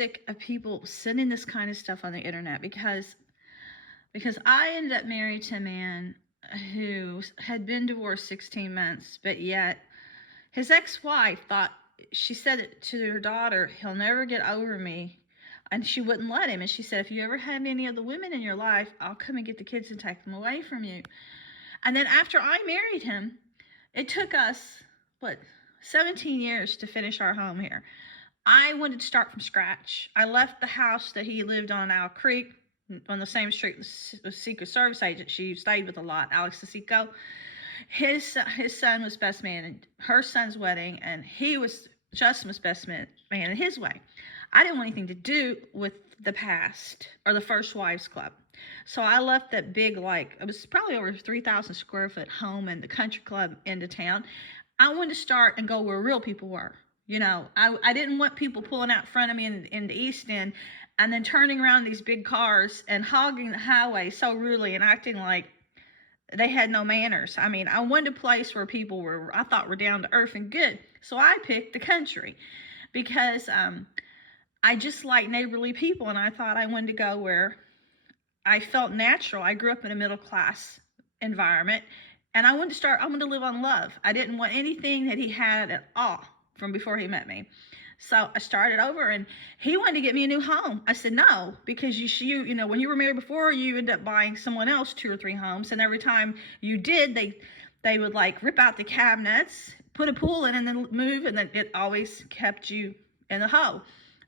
sick of people sending this kind of stuff on the internet because I ended up married to a man who had been divorced 16 months, but yet his ex-wife thought, she said it to her daughter, he'll never get over me. And she wouldn't let him. And she said, if you ever have any of the women in your life, I'll come and get the kids and take them away from you. And then after I married him, it took us, 17 years to finish our home here. I wanted to start from scratch. I left the house that he lived on Owl Creek, on the same street the Secret Service agent she stayed with a lot, Alex DeSico. His son was best man in her son's wedding, and Justin was best man in his way. I didn't want anything to do with the past or the First Wives Club. So I left that big, it was probably over 3,000 square foot home in the country club into town. I wanted to start and go where real people were. I didn't want people pulling out in front of me in the East End and then turning around in these big cars and hogging the highway so rudely and acting like they had no manners. I mean, I wanted a place where people I thought were down to earth and good. So I picked the country because I just like neighborly people, and I thought I wanted to go where I felt natural. I grew up in a middle class environment, and I wanted to live on love. I didn't want anything that he had at all from before he met me. So I started over, and he wanted to get me a new home. I said no, because when you were married before, you end up buying someone else 2 or 3 homes, and every time you did, they would rip out the cabinets, put a pool in, and then move, and then it always kept you in the hole.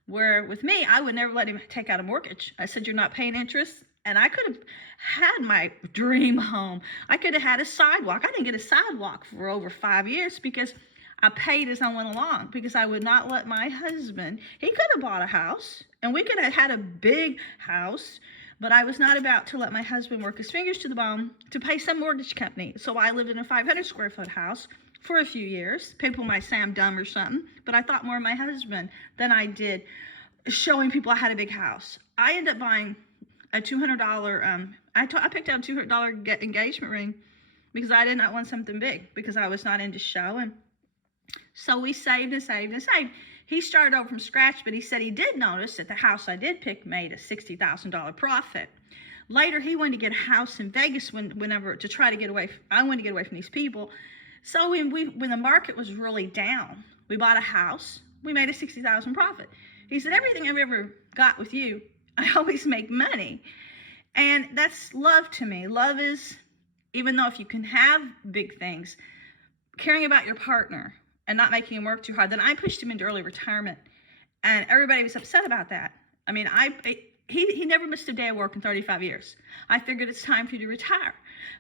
Where with me, I would never let him take out a mortgage. I said, you're not paying interest. And I could have had my dream home. I could have had a sidewalk. I didn't get a sidewalk for over 5 years because I paid as I went along, because I would not let my husband, he could have bought a house and we could have had a big house, but I was not about to let my husband work his fingers to the bone to pay some mortgage company. So I lived in a 500 square foot house for a few years. People might say I'm dumb or something, but I thought more of my husband than I did showing people I had a big house. I ended up buying a $200, I picked out a $200 engagement ring because I did not want something big, because I was not into show. And so we saved and saved and saved. He started over from scratch, but he said he did notice that the house I did pick made a $60,000 profit. Later, he wanted to get a house in Vegas whenever to try to get away. I wanted to get away from these people. So when the market was really down, we bought a house. We made a $60,000 profit. He said, everything I've ever got with you, I always make money. And that's love to me. Love is, even though if you can have big things, caring about your partner and not making him work too hard. Then I pushed him into early retirement, and everybody was upset about that. I mean, he never missed a day of work in 35 years. I figured it's time for you to retire.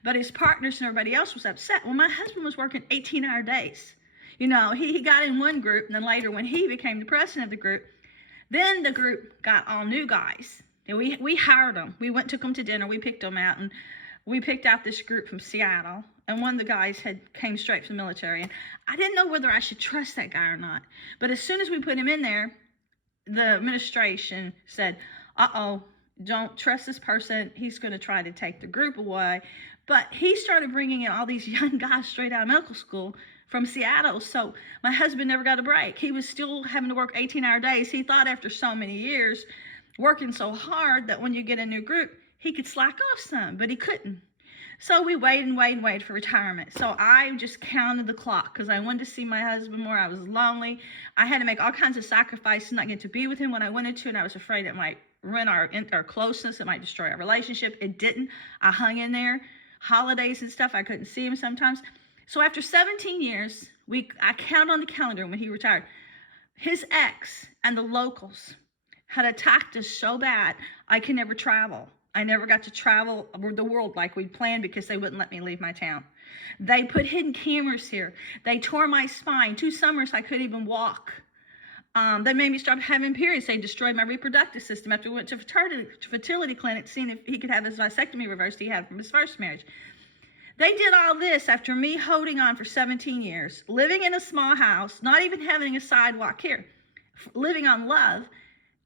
But his partners and everybody else was upset. Well, my husband was working 18-hour days. He got in one group, and then later when he became the president of the group, then the group got all new guys. And we hired them. We took them to dinner. We picked them out, and we picked out this group from Seattle. And one of the guys came straight from the military. And I didn't know whether I should trust that guy or not. But as soon as we put him in there, the administration said, uh-oh, don't trust this person. He's going to try to take the group away. But he started bringing in all these young guys straight out of medical school from Seattle. So my husband never got a break. He was still having to work 18-hour days. He thought after so many years working so hard that when you get a new group, he could slack off some, but he couldn't. So we waited for retirement. So I just counted the clock because I wanted to see my husband more. I was lonely. I had to make all kinds of sacrifices not get to be with him when I wanted to, and I was afraid it might ruin our closeness. It might destroy our relationship. It didn't. I hung in there. Holidays and stuff, I couldn't see him sometimes. So after 17 years, I counted on the calendar when he retired. His ex and the locals had attacked us so bad, I could never travel. I never got to travel the world like we'd planned because they wouldn't let me leave my town. They put hidden cameras here. They tore my spine. 2 summers I couldn't even walk. They made me start having periods. They destroyed my reproductive system after we went to fertility clinic, seeing if he could have his vasectomy reversed he had from his first marriage. They did all this after me holding on for 17 years, living in a small house, not even having a sidewalk here, living on love.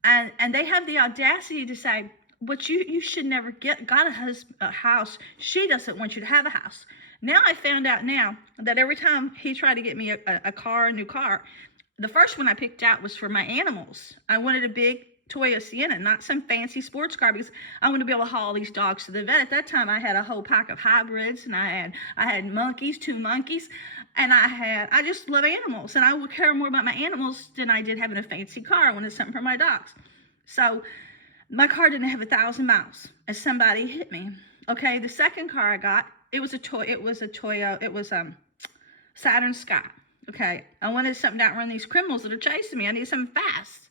And they have the audacity to say, but you should never got a house. She doesn't want you to have a house. Now I found out now that every time he tried to get me a new car, the first one I picked out was for my animals. I wanted a big Toyota Sienna, not some fancy sports car, because I want to be able to haul these dogs to the vet. At that time, I had a whole pack of hybrids, and I had monkeys, 2 monkeys, and I just love animals, and I would care more about my animals than I did having a fancy car. I wanted something for my dogs. So my car didn't have 1,000 miles, and somebody hit me. Okay, the second car I got, it was Saturn Sky. Okay, I wanted something to outrun these criminals that are chasing me. I needed something fast.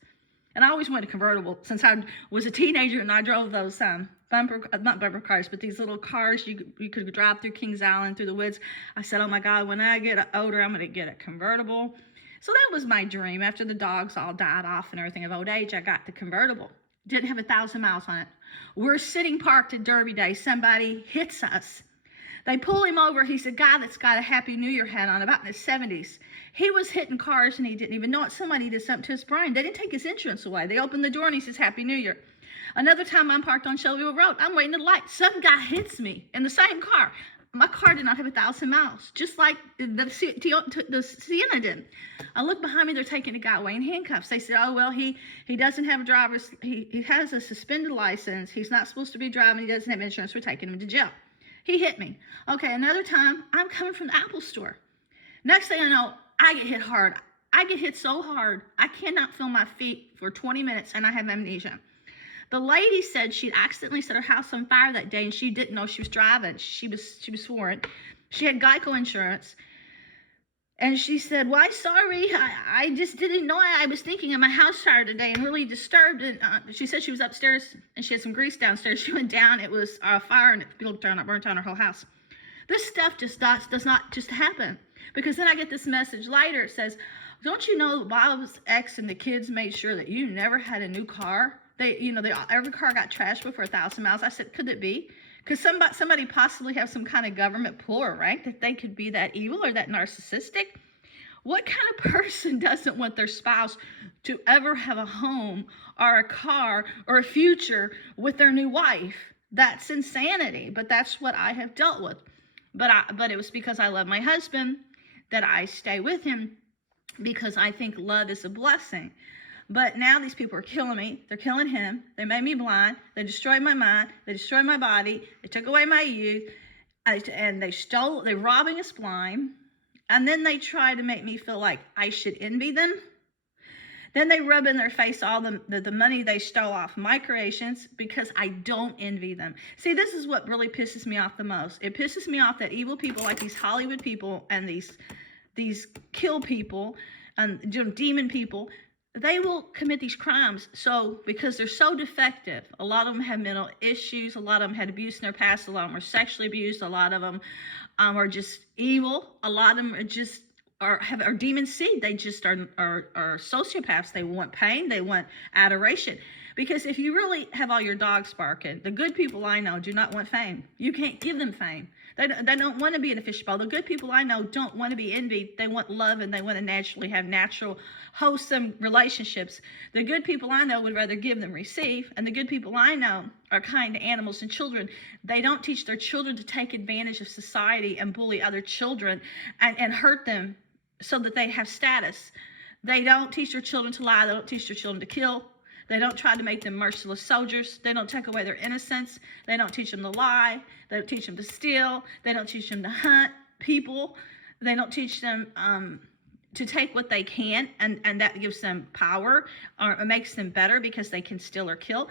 And I always wanted a convertible since I was a teenager and I drove those not bumper cars, but these little cars you could drive through Kings Island, through the woods. I said, oh my God, when I get older, I'm going to get a convertible. So that was my dream. After the dogs all died off and everything of old age, I got the convertible. Didn't have 1,000 miles on it. We're sitting parked at Derby Day. Somebody hits us. They pull him over. He's a guy that's got a Happy New Year hat on, about in his 70s. He was hitting cars and he didn't even know it. Somebody did something to his brain. They didn't take his insurance away. They opened the door and he says, Happy New Year. Another time I'm parked on Shelbyville Road. I'm waiting at the light. Some guy hits me in the same car. My car did not have 1,000 miles, just like the Sienna did. I look behind me. They're taking the guy away in handcuffs. They said, oh, well, he doesn't have a driver's, he has a suspended license. He's not supposed to be driving. He doesn't have insurance. We're taking him to jail. He hit me. Okay, another time, I'm coming from the Apple store. Next thing I know, I get hit hard. I get hit so hard, I cannot feel my feet for 20 minutes, and I have amnesia. The lady said she'd accidentally set her house on fire that day, and she didn't know she was driving. She was sworn. She had Geico insurance. And she said, well, sorry, I just didn't know. I was thinking of my house fire today and really disturbed. And she said she was upstairs and she had some grease downstairs. She went down. It was a fire and it burnt down her whole house. This stuff just does not just happen. Because then I get this message later. It says, don't you know Bob's ex and the kids made sure that you never had a new car? Every car got trashed before 1,000 miles. I said, could it be? Could somebody possibly have some kind of government pull or rank that they could be that evil or that narcissistic? What kind of person doesn't want their spouse to ever have a home or a car or a future with their new wife? That's insanity, but that's what I have dealt with. But it was because I love my husband that I stay with him, because I think love is a blessing. But now these people are killing me. They're killing him. They made me blind. They destroyed my mind. They destroyed my body. They took away my youth. And they're robbing us blind. And then they try to make me feel like I should envy them. Then they rub in their face all the money they stole off my creations, because I don't envy them. See, this is what really pisses me off the most. It pisses me off that evil people like these Hollywood people and these kill people and demon people, they will commit these crimes. So because they're so defective, a lot of them have mental issues, a lot of them had abuse in their past, a lot of them were sexually abused, a lot of them are just evil, a lot of them are just are demon seed. They just are sociopaths. They want pain, they want adoration. Because if you really have all your dogs barking, the good people I know do not want fame. You can't give them fame. They don't want to be in a fishbowl. The good people I know don't want to be envied. They want love, and they want to naturally have natural, wholesome relationships. The good people I know would rather give than receive. And the good people I know are kind to animals and children. They don't teach their children to take advantage of society and bully other children and hurt them so that they have status. They don't teach their children to lie. They don't teach their children to kill. They don't try to make them merciless soldiers. They don't take away their innocence. They don't teach them to lie. They don't teach them to steal. They don't teach them to hunt people. They don't teach them to take what they can, and that gives them power or makes them better because they can steal or kill.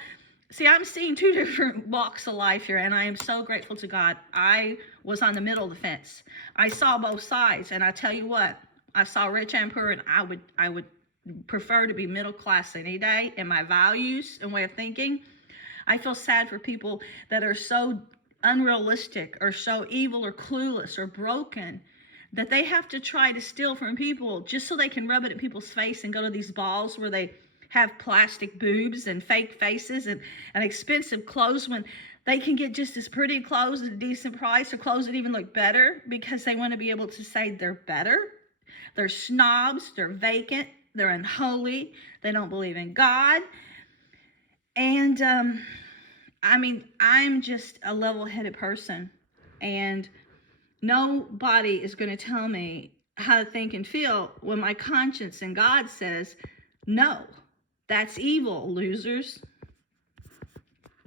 See, I'm seeing two different walks of life here, and I am so grateful to God. I was on the middle of the fence. I saw both sides, and I tell you what, I saw rich and poor, and I would prefer to be middle class any day in my values and way of thinking. I feel sad for people that are so unrealistic or so evil or clueless or broken that they have to try to steal from people just so they can rub it in people's face and go to these balls where they have plastic boobs and fake faces and expensive clothes, when they can get just as pretty clothes at a decent price, or clothes that even look better, because they want to be able to say they're better. They're snobs, they're vacant, they're unholy, they don't believe in God. And I'm just a level-headed person, and nobody is going to tell me how to think and feel when my conscience and God says no. That's evil, losers.